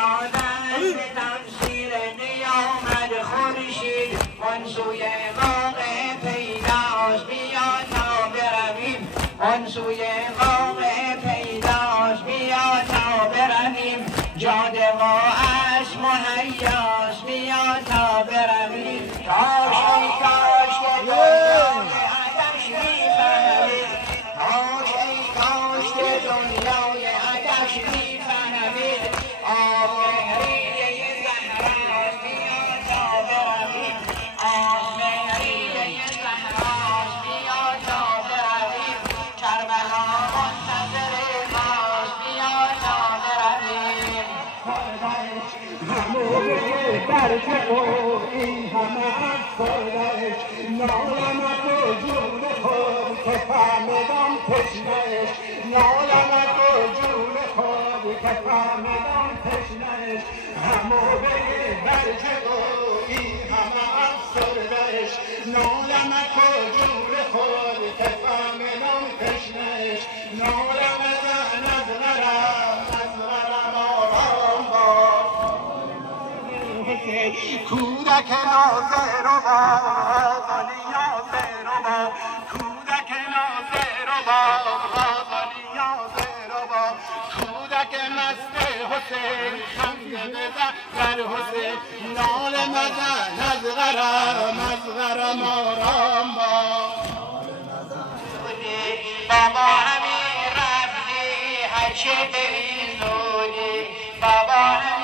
دادن به تفسیر قیامت خورشید آن سوی واقع پیداست بیا تا برویم آن سوی واقع پیداست بیا تا برویم جاده و اسب مهیاست بیا تا برویم کاش ای کاش که دنیای عدش میفهمید کاش ای کاش که دنیای عدش میفهمید آه مهریه زهراست بیا تا برویم آه مهریه زهراست بیا تا برویم کربلا منتظر ماست بیا تا برویم برچه و این همه افسردش نالمت و جون خود که فهمیدم تشنهش نالمت و جون خود که فهمیدم تشنهش همو بگه برچه و این همه افسردش نالمت و جون خود که فهمیدم تشنهش نالمت کودک ناظر و غزالی یاسر و با کودک ناظر و با غزالی یاسر و با کودک مست حسین خنده بزن بر حسین ناله مزن از غرم آرام با بابا همین رفتی هرچه بری زودی بابا